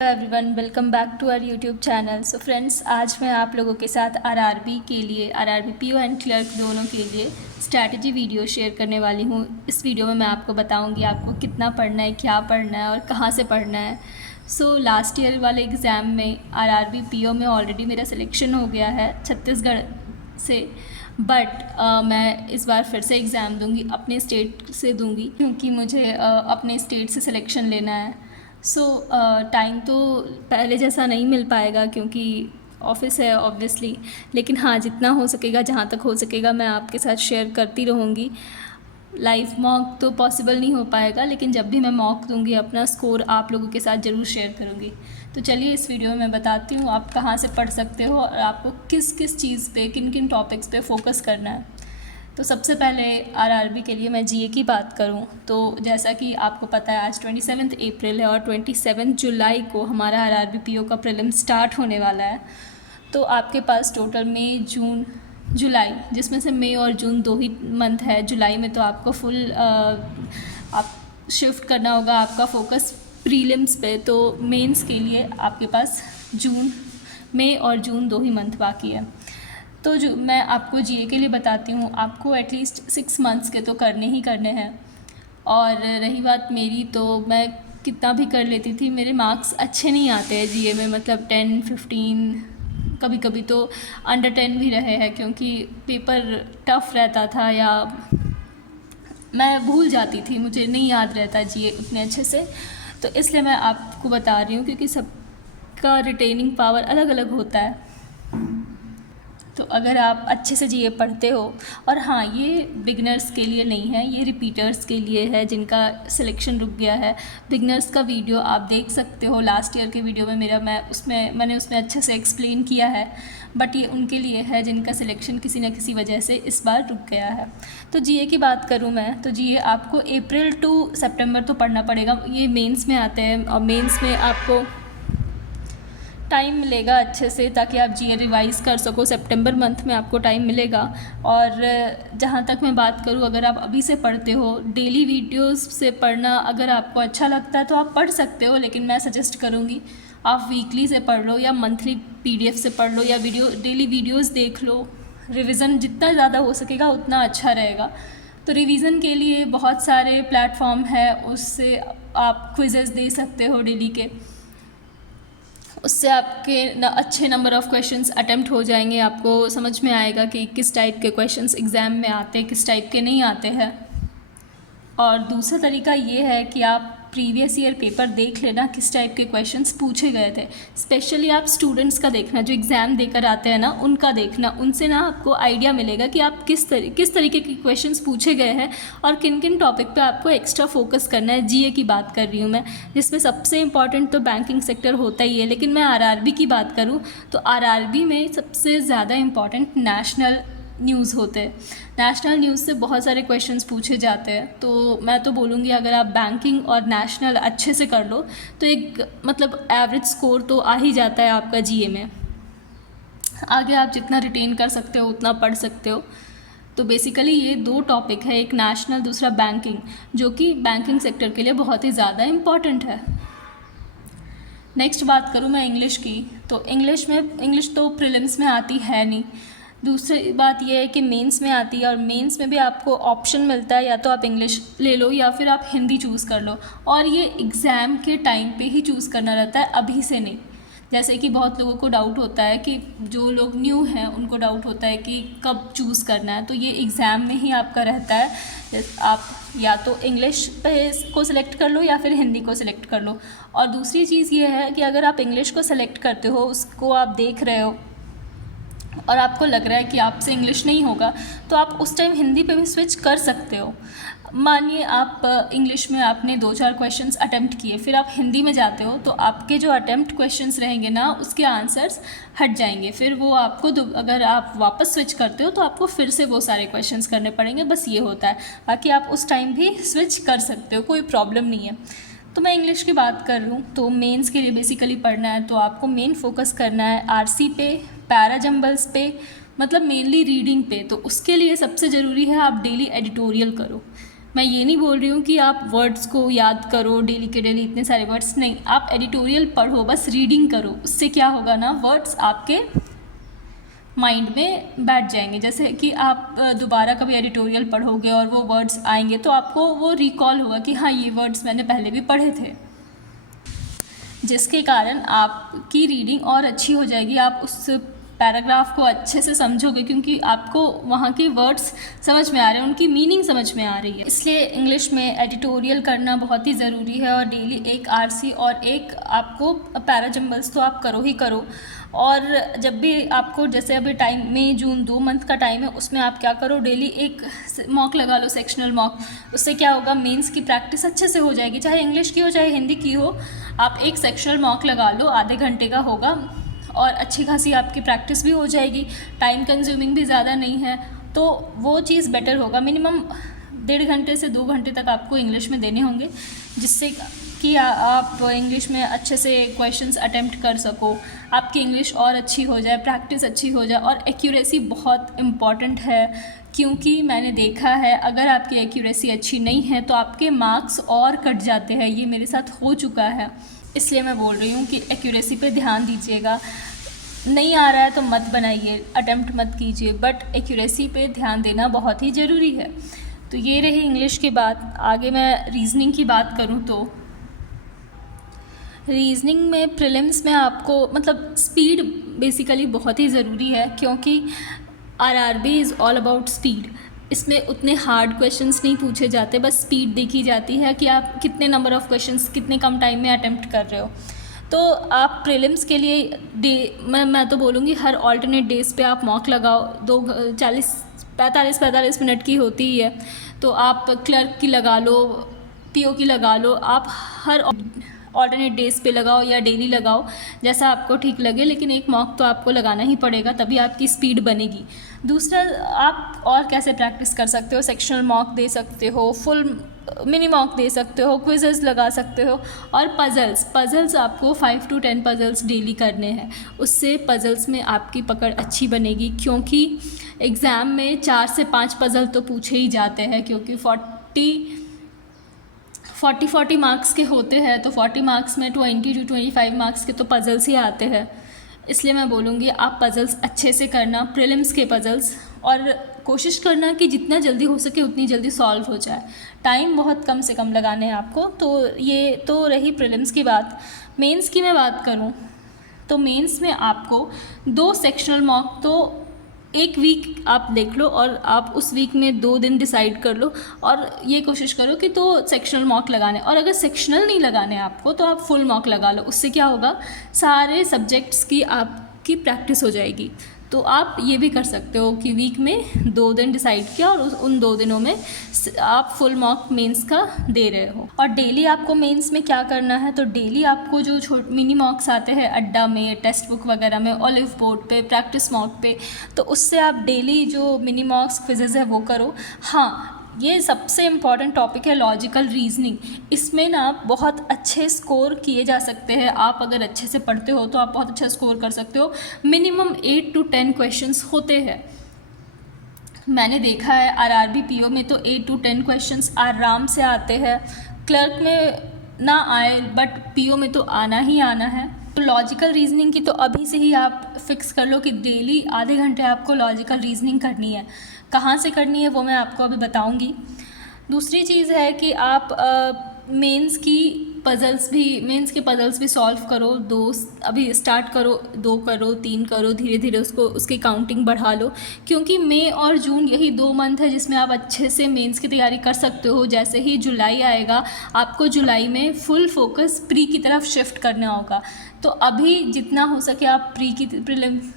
Everyone, welcome back to our YouTube channel. So friends, आज मैं आप लोगों के साथ आरआरबी के लिए, आरआरबी पीओ एंड क्लर्क दोनों के लिए स्ट्रैटेजी वीडियो शेयर करने वाली हूँ। इस वीडियो में मैं आपको बताऊँगी आपको कितना पढ़ना है, क्या पढ़ना है और कहाँ से पढ़ना है। सो लास्ट ईयर वाले एग्ज़ाम में आरआरबी पीओ में ऑलरेडी मेरा सिलेक्शन हो गया है छत्तीसगढ़ से, बट मैं इस बार फिर से एग्ज़ाम दूंगी, अपने स्टेट से दूंगी क्योंकि मुझे अपने स्टेट से सिलेक्शन लेना है। सो टाइम तो पहले जैसा नहीं मिल पाएगा क्योंकि ऑफिस है ऑब्वियसली, लेकिन हाँ जितना हो सकेगा, जहाँ तक हो सकेगा मैं आपके साथ शेयर करती रहूँगी। लाइव मॉक तो पॉसिबल नहीं हो पाएगा, लेकिन जब भी मैं मॉक दूंगी अपना स्कोर आप लोगों के साथ ज़रूर शेयर करूँगी। तो चलिए इस वीडियो में मैं बताती हूँ आप कहाँ से पढ़ सकते हो और आपको किस किस चीज़ पे, किन किन टॉपिक्स पे फोकस करना है। तो सबसे पहले आरआरबी के लिए मैं जीए की बात करूं तो जैसा कि आपको पता है आज 27 अप्रैल है और 27 जुलाई को हमारा आरआरबी पीओ का प्रीलिम स्टार्ट होने वाला है। तो आपके पास टोटल मई, जून, जुलाई, जिसमें से मई और जून दो ही मंथ है। जुलाई में तो आपको फुल आप शिफ्ट करना होगा आपका फोकस प्रीलिम्स पे। तो मेंस के लिए आपके पास मई और जून दो ही मंथ बाकी है। तो जो मैं आपको जीए के लिए बताती हूँ, आपको एटलीस्ट 6 मंथ्स के तो करने ही करने हैं। और रही बात मेरी, तो मैं कितना भी कर लेती थी, मेरे मार्क्स अच्छे नहीं आते हैं जीए में, मतलब 10, 15, कभी कभी तो अंडर 10 भी रहे हैं क्योंकि पेपर टफ रहता था या मैं भूल जाती थी, मुझे नहीं याद रहता जीए उतने अच्छे से। तो इसलिए मैं आपको बता रही हूँ क्योंकि सबका रिटेनिंग पावर अलग अलग होता है। तो अगर आप अच्छे से जीए पढ़ते हो, और हाँ ये बिगनर्स के लिए नहीं है, ये रिपीटर्स के लिए है जिनका सिलेक्शन रुक गया है। बिगनर्स का वीडियो आप देख सकते हो, लास्ट ईयर के वीडियो में मैंने उसमें अच्छे से एक्सप्लेन किया है, बट ये उनके लिए है जिनका सिलेक्शन किसी न किसी वजह से इस बार रुक गया है। तो जीए की बात करूँ मैं, तो जीए आपको अप्रैल टू सितंबर तो पढ़ना पड़ेगा। ये मेंस में आते हैं और मेंस में आपको टाइम मिलेगा अच्छे से ताकि आप जीए रिवाइज़ कर सको। सितंबर मंथ में आपको टाइम मिलेगा। और जहाँ तक मैं बात करूँ, अगर आप अभी से पढ़ते हो, डेली वीडियोस से पढ़ना अगर आपको अच्छा लगता है तो आप पढ़ सकते हो, लेकिन मैं सजेस्ट करूँगी आप वीकली से पढ़ लो या मंथली पीडीएफ से पढ़ लो या डेली वीडियोज़ देख लो। रिविज़न जितना ज़्यादा हो सकेगा उतना अच्छा रहेगा। तो रिवीजन के लिए बहुत सारे प्लेटफॉर्म है, उससे आप क्विज़ेस दे सकते हो डेली के, उससे आपके अच्छे नंबर ऑफ़ क्वेश्चंस अटेम्प्ट हो जाएंगे। आपको समझ में आएगा कि किस टाइप के क्वेश्चंस एग्ज़ाम में आते हैं, किस टाइप के नहीं आते हैं। और दूसरा तरीका ये है कि आप प्रीवियस ईयर पेपर देख लेना, किस टाइप के क्वेश्चंस पूछे गए थे। स्पेशली आप स्टूडेंट्स का देखना, जो एग्ज़ाम देकर आते हैं ना, उनका देखना। उनसे ना आपको आइडिया मिलेगा कि आप किस तरीके के क्वेश्चंस पूछे गए हैं और किन किन टॉपिक पे आपको एक्स्ट्रा फोकस करना है। जीए की बात कर रही हूँ मैं, जिसमें सबसे इंपॉर्टेंट तो बैंकिंग सेक्टर होता ही है, लेकिन मैं आरआरबी की बात करूँ तो आरआरबी में सबसे ज़्यादा इंपॉर्टेंट नेशनल न्यूज़ होते हैं। नेशनल न्यूज़ से बहुत सारे क्वेश्चंस पूछे जाते हैं। तो मैं तो बोलूँगी अगर आप बैंकिंग और नेशनल अच्छे से कर लो तो एक मतलब एवरेज स्कोर तो आ ही जाता है आपका जीए में। आगे आप जितना रिटेन कर सकते हो उतना पढ़ सकते हो। तो बेसिकली ये दो टॉपिक है, एक नेशनल, दूसरा बैंकिंग, जो कि बैंकिंग सेक्टर के लिए बहुत ही ज़्यादा इम्पॉर्टेंट है। नेक्स्ट बात करूँ मैं इंग्लिश की, तो इंग्लिश तो प्रीलिम्स में आती है नहीं। दूसरी बात यह है कि मेंस में आती है, और मेंस में भी आपको ऑप्शन मिलता है, या तो आप इंग्लिश ले लो या फिर आप हिंदी चूज़ कर लो। और ये एग्ज़ाम के टाइम पे ही चूज़ करना रहता है, अभी से नहीं। जैसे कि बहुत लोगों को डाउट होता है, कि जो लोग न्यू हैं उनको डाउट होता है कि कब चूज़ करना है, तो ये एग्ज़ाम में ही आपका रहता है। आप या तो इंग्लिश पे को सिलेक्ट कर लो या फिर हिंदी को सिलेक्ट कर लो। और दूसरी चीज़ ये है कि अगर आप इंग्लिश को सिलेक्ट करते हो, उसको आप देख रहे हो और आपको लग रहा है कि आपसे इंग्लिश नहीं होगा, तो आप उस टाइम हिंदी पे भी स्विच कर सकते हो। मानिए आप इंग्लिश में आपने 2-4 क्वेश्चंस अटेम्प्ट किए, फिर आप हिंदी में जाते हो, तो आपके जो अटेम्प्ट क्वेश्चंस रहेंगे ना, उसके आंसर्स हट जाएंगे। फिर वो आपको अगर आप वापस स्विच करते हो तो आपको फिर से वो सारे क्वेश्चंस करने पड़ेंगे। बस ये होता है, बाकी आप उस टाइम भी स्विच कर सकते हो, कोई प्रॉब्लम नहीं है। तो मैं इंग्लिश की बात कर लूँ तो मेंस के लिए बेसिकली पढ़ना है तो आपको मेन फोकस करना है आरसी पे, पैरा जंबल्स पे, मतलब मेनली रीडिंग पे। तो उसके लिए सबसे ज़रूरी है आप डेली एडिटोरियल करो। मैं ये नहीं बोल रही हूँ कि आप वर्ड्स को याद करो डेली के डेली इतने सारे वर्ड्स, नहीं, आप एडिटोरियल पढ़ो, बस रीडिंग करो। उससे क्या होगा ना, वर्ड्स आपके माइंड में बैठ जाएंगे। जैसे कि आप दोबारा कभी एडिटोरियल पढ़ोगे और वो वर्ड्स आएंगे तो आपको वो रिकॉल होगा कि हाँ, ये वर्ड्स मैंने पहले भी पढ़े थे, जिसके कारण आपकी रीडिंग और अच्छी हो जाएगी। आप उस पैराग्राफ को अच्छे से समझोगे क्योंकि आपको वहाँ के वर्ड्स समझ में आ रहे हैं, उनकी मीनिंग समझ में आ रही है। इसलिए इंग्लिश में एडिटोरियल करना बहुत ही ज़रूरी है और डेली एक आरसी और एक आपको पैराजम्बल्स तो आप करो ही करो। और जब भी आपको, जैसे अभी टाइम मई जून 2 मंथ का टाइम है, उसमें आप क्या करो, डेली एक मॉक लगा लो, सेक्शनल मॉक। उससे क्या होगा, मेंस की प्रैक्टिस अच्छे से हो जाएगी, चाहे इंग्लिश की हो चाहे हिंदी की हो। आप एक सेक्शनल मॉक लगा लो, आधे घंटे का होगा और अच्छी खासी आपकी प्रैक्टिस भी हो जाएगी, टाइम कंज्यूमिंग भी ज़्यादा नहीं है, तो वो चीज़ बेटर होगा। मिनिमम 1.5 घंटे से 2 घंटे तक आपको इंग्लिश में देने होंगे, जिससे कि आप इंग्लिश में अच्छे से क्वेश्चंस अटेम्प्ट कर सको, आपकी इंग्लिश और अच्छी हो जाए, प्रैक्टिस अच्छी हो जाए। और एक्यूरेसी बहुत इम्पॉर्टेंट है, क्योंकि मैंने देखा है अगर आपकी एक्यूरेसी अच्छी नहीं है तो आपके मार्क्स और कट जाते हैं। ये मेरे साथ हो चुका है, इसलिए मैं बोल रही हूँ कि एक्यूरेसी पे ध्यान दीजिएगा। नहीं आ रहा है तो मत बनाइए, अटेम्प्ट मत कीजिए, बट एक्यूरेसी पे ध्यान देना बहुत ही ज़रूरी है। तो ये रही इंग्लिश की बात। आगे मैं रीजनिंग की बात करूँ तो रीजनिंग में प्रीलिम्स में आपको मतलब स्पीड बेसिकली बहुत ही ज़रूरी है, क्योंकि RRB is all about speed. इसमें उतने हार्ड क्वेश्चंस नहीं पूछे जाते, बस स्पीड देखी जाती है कि आप कितने नंबर ऑफ़ क्वेश्चंस कितने कम टाइम में अटेम्प्ट कर रहे हो। तो आप प्रीलिम्स के लिए मैं तो बोलूँगी हर ऑल्टरनेट डेज़ पे आप मॉक लगाओ। 45 मिनट की होती ही है, तो आप क्लर्क की लगा लो, पीओ की लगा लो, आप हर ऑल्टरनेट डेज़ पे लगाओ या डेली लगाओ, जैसा आपको ठीक लगे, लेकिन एक मॉक तो आपको लगाना ही पड़ेगा, तभी आपकी स्पीड बनेगी। दूसरा, आप और कैसे प्रैक्टिस कर सकते हो, सेक्शनल मॉक दे सकते हो, फुल मिनी मॉक दे सकते हो, क्विज़ेस लगा सकते हो, और पज़ल्स आपको 5 to 10 पज़ल्स डेली करने हैं। उससे पज़ल्स में आपकी पकड़ अच्छी बनेगी, क्योंकि एग्ज़ाम में 4 से 5 पज़ल तो पूछे ही जाते हैं, क्योंकि 40 मार्क्स के होते हैं, तो 40 मार्क्स में 20 to 25 मार्क्स के तो पज़ल्स ही आते हैं। इसलिए मैं बोलूँगी आप पज़ल्स अच्छे से करना, प्रीलिम्स के पज़ल्स, और कोशिश करना कि जितना जल्दी हो सके उतनी जल्दी सॉल्व हो जाए। टाइम बहुत कम से कम लगाने हैं आपको। तो ये तो रही प्रीलिम्स की बात। मेंस की मैं बात करूँ तो मेंस में आपको 2 सेक्शनल मॉक तो एक वीक आप देख लो, और आप उस वीक में 2 दिन डिसाइड कर लो और ये कोशिश करो कि 2 सेक्शनल मॉक लगाने। और अगर सेक्शनल नहीं लगाने आपको तो आप फुल मॉक लगा लो। उससे क्या होगा, सारे सब्जेक्ट्स की आपकी प्रैक्टिस हो जाएगी। तो आप ये भी कर सकते हो कि वीक में 2 दिन डिसाइड किया और उन 2 दिनों में आप फुल मॉक मेंस का दे रहे हो। और डेली आपको मेंस में क्या करना है, तो डेली आपको जो मिनी मॉक्स आते हैं अड्डा में, टेक्स्ट बुक वगैरह में, ऑलिव बोर्ड पे, प्रैक्टिस मॉक पे, तो उससे आप डेली जो मिनी मॉक्स क्विज़ेज़ है वो करो। हाँ, ये सबसे इम्पॉर्टेंट टॉपिक है लॉजिकल रीजनिंग। इसमें ना बहुत अच्छे स्कोर किए जा सकते हैं। आप अगर अच्छे से पढ़ते हो तो आप बहुत अच्छा स्कोर कर सकते हो। मिनिमम 8 to 10 क्वेश्चंस होते हैं। मैंने देखा है आरआरबी पीओ में तो 8 to 10 क्वेश्चंस आराम से आते हैं। क्लर्क में ना आए, बट पीओ में तो आना ही आना है। तो लॉजिकल रीजनिंग की तो अभी से ही आप फिक्स कर लो कि डेली आधे घंटे आपको लॉजिकल रीजनिंग करनी है। कहाँ से करनी है वो मैं आपको अभी बताऊंगी। दूसरी चीज़ है कि आप मेंस के पज़ल्स भी सॉल्व करो। 2 अभी स्टार्ट करो, 2 करो, 3 करो, धीरे धीरे उसकी काउंटिंग बढ़ा लो, क्योंकि मई और जून यही 2 मंथ है जिसमें आप अच्छे से मेंस की तैयारी कर सकते हो। जैसे ही जुलाई आएगा आपको जुलाई में फुल फोकस प्री की तरफ शिफ्ट करना होगा। तो अभी जितना हो सके आप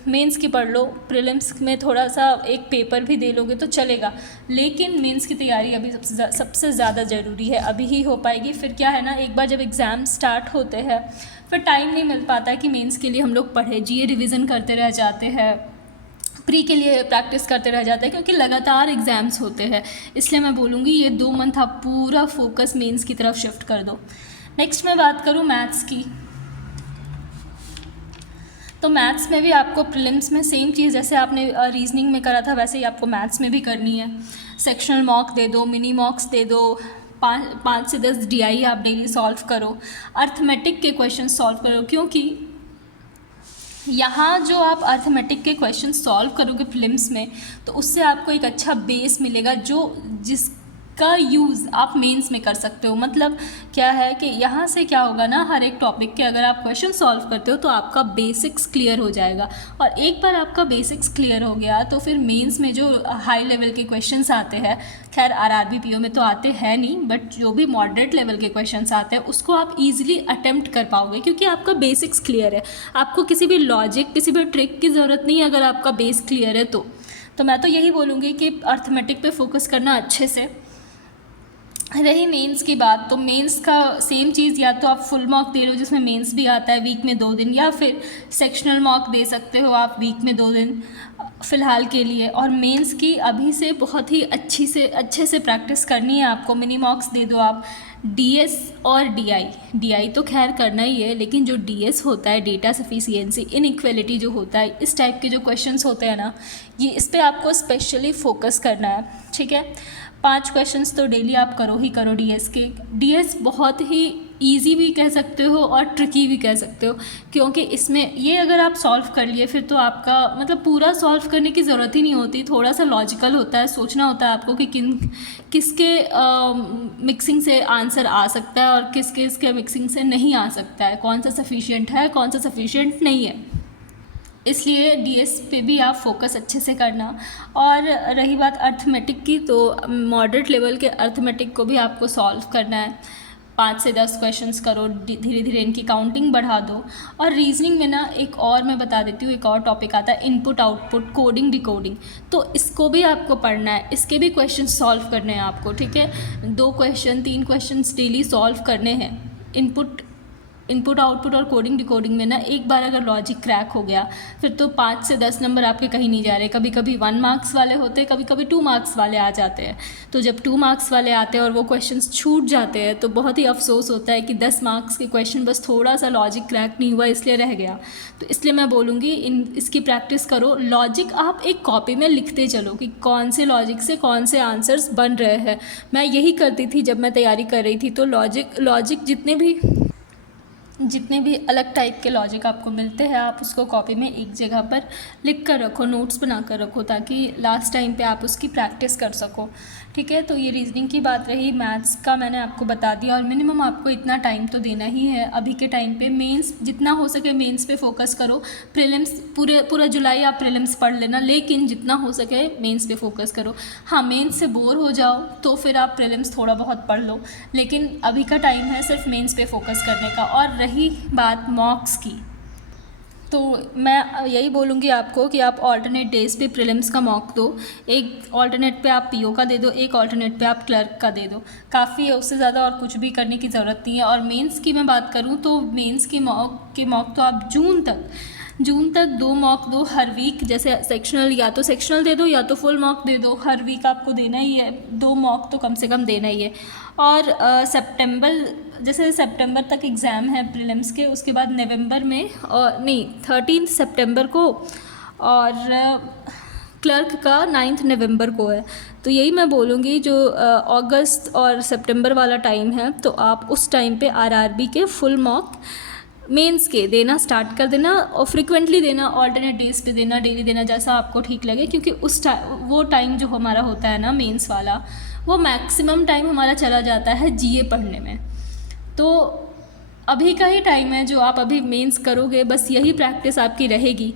मेंस की पढ़ लो। प्रीलिम्स में थोड़ा सा एक पेपर भी दे लोगे तो चलेगा, लेकिन मेंस की तैयारी अभी सबसे ज़्यादा ज़रूरी है। अभी ही हो पाएगी, फिर क्या है ना, एक बार जब एग्ज़ाम स्टार्ट होते हैं फिर टाइम नहीं मिल पाता कि मेंस के लिए हम लोग पढ़े, जीए रिवीजन करते रह जाते हैं, प्री के लिए प्रैक्टिस करते रह जाते हैं, क्योंकि लगातार एग्ज़ाम्स होते हैं। इसलिए मैं बोलूँगी ये 2 मंथ आप पूरा फोकस मेंस की तरफ शिफ्ट कर दो। नेक्स्ट मैं बात करूँ मैथ्स की, तो मैथ्स में भी आपको प्रीलिम्स में सेम चीज़ जैसे आपने रीजनिंग में करा था वैसे ही आपको मैथ्स में भी करनी है। सेक्शनल मॉक दे दो, मिनी मॉक्स दे दो, 5 से 10 DI आप डेली सॉल्व करो, अर्थमेटिक के क्वेश्चन सॉल्व करो, क्योंकि यहाँ जो आप अर्थमेटिक के क्वेश्चन सॉल्व करोगे प्रीलिम्स में तो उससे आपको एक अच्छा बेस मिलेगा जिसका यूज़ आप मेंस में कर सकते हो। मतलब क्या है कि यहाँ से क्या होगा ना, हर एक टॉपिक के अगर आप क्वेश्चन सॉल्व करते हो तो आपका बेसिक्स क्लियर हो जाएगा, और एक बार आपका बेसिक्स क्लियर हो गया तो फिर मेंस में जो हाई लेवल के क्वेश्चंस आते हैं, खैर RRB PO में तो आते हैं नहीं, बट जो भी मॉडरेट लेवल के क्वेश्चंस आते हैं उसको आप इजीली अटेम्प्ट कर पाओगे, क्योंकि आपका बेसिक्स क्लियर है। आपको किसी भी लॉजिक, किसी भी ट्रिक की ज़रूरत नहीं है अगर आपका बेस क्लियर है तो मैं तो यही बोलूँगी कि अर्थमेटिक पे फोकस करना अच्छे से। रही मेंस की बात, तो मेंस का सेम चीज़, या तो आप फुल मॉक दे रहे हो जिसमें मेंस भी आता है वीक में 2 दिन, या फिर सेक्शनल मॉक दे सकते हो आप वीक में 2 दिन फ़िलहाल के लिए। और मेंस की अभी से बहुत ही अच्छे से प्रैक्टिस करनी है आपको। मिनी मॉक्स दे दो आप, DS और DI तो खैर करना ही है, लेकिन जो DS होता है, डेटा सफिशिएंसी इनइक्वालिटी जो होता है, इस टाइप के जो क्वेश्चंस होते हैं ना, ये इस पर आपको स्पेशली फोकस करना है, ठीक है। 5 क्वेश्चंस तो डेली आप करो ही करो DS के। DS बहुत ही ईजी भी कह सकते हो और ट्रिकी भी कह सकते हो, क्योंकि इसमें ये अगर आप सॉल्व कर लिए फिर तो आपका मतलब पूरा सॉल्व करने की ज़रूरत ही नहीं होती। थोड़ा सा लॉजिकल होता है, सोचना होता है आपको कि किसके मिक्सिंग से आंसर आ सकता है और किसके मिक्सिंग से नहीं आ सकता है, कौन सा सफिशिएंट है, कौन सा सफिशिएंट नहीं है। इसलिए DS पे भी आप फोकस अच्छे से करना। और रही बात अर्थमेटिक की, तो मॉडरेट लेवल के अर्थमेटिक को भी आपको सॉल्व करना है। 5 से 10 क्वेश्चंस करो, धीरे धीरे इनकी काउंटिंग बढ़ा दो। और रीजनिंग में ना एक और मैं बता देती हूँ, एक और टॉपिक आता है इनपुट आउटपुट कोडिंग डिकोडिंग, तो इसको भी आपको पढ़ना है, इसके भी क्वेश्चन सॉल्व करने हैं आपको, ठीक है। 2 क्वेश्चन 3 क्वेश्चन डेली सॉल्व करने हैं। इनपुट आउटपुट और कोडिंग डिकोडिंग में ना एक बार अगर लॉजिक क्रैक हो गया फिर तो 5 से 10 नंबर आपके कहीं नहीं जा रहे। कभी कभी 1 मार्क्स वाले होते हैं, कभी कभी 2 मार्क्स वाले आ जाते हैं। तो जब 2 मार्क्स वाले आते हैं और वो क्वेश्चंस छूट जाते हैं तो बहुत ही अफसोस होता है कि 10 मार्क्स के क्वेश्चन बस थोड़ा सा लॉजिक क्रैक नहीं हुआ इसलिए रह गया। तो इसलिए मैं बोलूँगी इसकी प्रैक्टिस करो। लॉजिक आप एक कॉपी में लिखते चलो कि कौन से लॉजिक से कौन से आंसर्स बन रहे हैं। मैं यही करती थी जब मैं तैयारी कर रही थी, तो लॉजिक जितने भी अलग टाइप के लॉजिक आपको मिलते हैं आप उसको कॉपी में एक जगह पर लिख कर रखो, नोट्स बना कर रखो, ताकि लास्ट टाइम पे आप उसकी प्रैक्टिस कर सको, ठीक है। तो ये रीजनिंग की बात रही। मैथ्स का मैंने आपको बता दिया, और मिनिमम आपको इतना टाइम तो देना ही है अभी के टाइम पे। मेंस जितना हो सके मेंस पे फोकस करो। प्रीलिम्स पूरा जुलाई आप प्रीलिम्स पढ़ लेना, लेकिन जितना हो सके मेंस पे फोकस करो। हाँ, मेंस से बोर हो जाओ तो फिर आप प्रीलिम्स थोड़ा बहुत पढ़ लो, लेकिन अभी का टाइम है सिर्फ मेंस पे फोकस करने का। और रही बात मॉक्स की, तो मैं यही बोलूँगी आपको कि आप ऑल्टरनेट डेज पे प्रीलिम्स का मॉक दो। एक ऑल्टरनेट पे आप PO का दे दो, एक ऑल्टरनेट पे आप क्लर्क का दे दो, काफ़ी है। उससे ज़्यादा और कुछ भी करने की ज़रूरत नहीं है। और मेंस की मैं बात करूँ तो मेंस की मॉक तो आप जून तक 2 मॉक दो हर वीक। जैसे सेक्शनल, या तो सेक्शनल दे दो या तो फुल मॉक दे दो, हर वीक आपको देना ही है, 2 मॉक तो कम से कम देना ही है। और सितंबर तक एग्ज़ाम है प्रीलिम्स के, उसके बाद नवंबर में, और नहीं 13 सितंबर को, और क्लर्क का 9 नवंबर को है। तो यही मैं बोलूँगी, जो अगस्त और सितंबर वाला टाइम है तो आप उस टाइम पे RRB के फुल मॉक मेंस के देना स्टार्ट कर देना, और फ्रिक्वेंटली देना, ऑल्टरनेट डेज पे देना, डेली देना, जैसा आपको ठीक लगे। क्योंकि वो टाइम जो हमारा होता है ना मेंस वाला, वो मैक्सिमम टाइम हमारा चला जाता है GA पढ़ने में। तो अभी का ही टाइम है जो आप अभी मेंस करोगे, बस यही प्रैक्टिस आपकी रहेगी।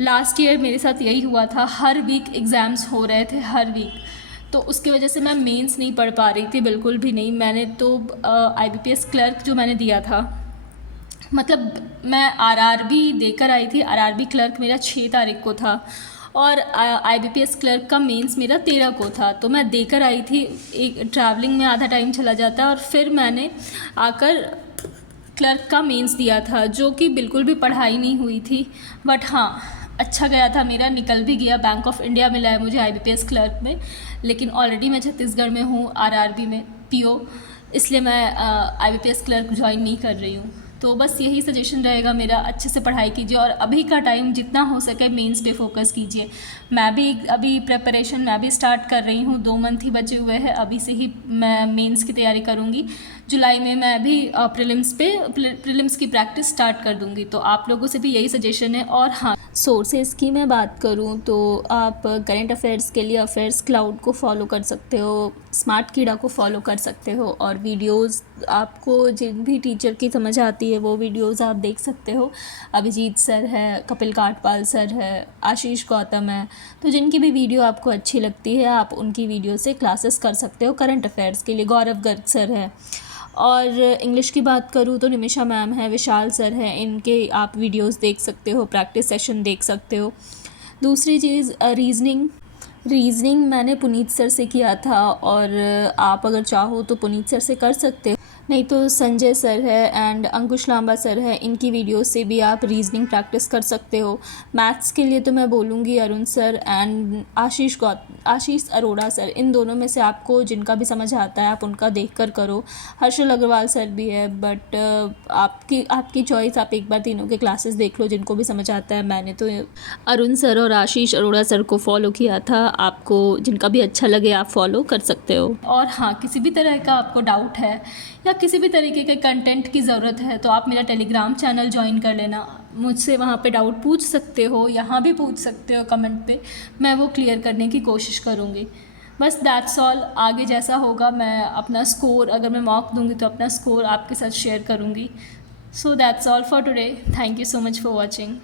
लास्ट ईयर मेरे साथ यही हुआ था, हर वीक एग्ज़ाम्स हो रहे थे, हर वीक। तो उसकी वजह से मैं मेंस नहीं पढ़ पा रही थी, बिल्कुल भी नहीं। मैंने तो IBPS क्लर्क जो मैंने दिया था, मतलब मैं RRB देकर आई थी। RRB क्लर्क मेरा 6 तारीख को था और IBPS क्लर्क का मेंस मेरा 13 को था। तो मैं देकर आई थी, एक ट्रैवलिंग में आधा टाइम चला जाता, और फिर मैंने आकर क्लर्क का मेंस दिया था, जो कि बिल्कुल भी पढ़ाई नहीं हुई थी। बट हाँ, अच्छा गया था मेरा, निकल भी गया। बैंक ऑफ इंडिया मिला है मुझे IBPS क्लर्क में, लेकिन ऑलरेडी मैं छत्तीसगढ़ में हूँ RRB में PO, इसलिए मैं IBPS क्लर्क ज्वाइन नहीं कर रही हूँ। तो बस यही सजेशन रहेगा मेरा, अच्छे से पढ़ाई कीजिए और अभी का टाइम जितना हो सके मेंस पे फोकस कीजिए। मैं भी अभी प्रिपरेशन मैं भी स्टार्ट कर रही हूँ, 2 मंथ ही बचे हुए हैं, अभी से ही मैं मेंस की तैयारी करूँगी। जुलाई में मैं भी प्रीलिम्स की प्रैक्टिस स्टार्ट कर दूँगी। तो आप लोगों से भी यही सजेशन है। और हाँ, सोर्सेज़ की मैं बात करूँ तो आप करंट अफेयर्स के लिए अफेयर्स क्लाउड को फॉलो कर सकते हो, स्मार्ट कीड़ा को फॉलो कर सकते हो, और वीडियोस आपको जिन भी टीचर की समझ आती है वो वीडियोस आप देख सकते हो। अभिजीत सर है, कपिल काठपाल सर है, आशीष गौतम है, तो जिनकी भी वीडियो आपको अच्छी लगती है आप उनकी वीडियो से क्लासेस कर सकते हो। करंट अफेयर्स के लिए गौरव गर्ग सर है, और इंग्लिश की बात करूँ तो निमिषा मैम है, विशाल सर है, इनके आप वीडियोस देख सकते हो, प्रैक्टिस सेशन देख सकते हो। दूसरी चीज़ रीज़निंग मैंने पुनीत सर से किया था, और आप अगर चाहो तो पुनीत सर से कर सकते हो, नहीं तो संजय सर है एंड अंकुश लांबा सर है, इनकी वीडियो से भी आप रीजनिंग प्रैक्टिस कर सकते हो। मैथ्स के लिए तो मैं बोलूँगी Arun sir and Ashish Arora sir, इन दोनों में से आपको जिनका भी समझ आता है आप उनका देख कर करो। हर्षल अग्रवाल सर भी है, बट आपकी चॉइस, आप एक बार तीनों के क्लासेस देख लो जिनको भी समझ आता है। मैंने तो अरुण सर और आशीष अरोड़ा सर को फॉलो किया था, आपको जिनका भी अच्छा लगे आप फॉलो कर सकते हो। और हाँ, किसी भी तरह का आपको डाउट है या किसी भी तरीके के कंटेंट की ज़रूरत है तो आप मेरा टेलीग्राम चैनल ज्वाइन कर लेना, मुझसे वहाँ पे डाउट पूछ सकते हो, यहाँ भी पूछ सकते हो कमेंट पे, मैं वो क्लियर करने की कोशिश करूँगी। बस दैट्स ऑल। आगे जैसा होगा मैं अपना स्कोर, अगर मैं मॉक दूँगी तो अपना स्कोर आपके साथ शेयर करूँगी। So that's all for today. Thank you so much for watching.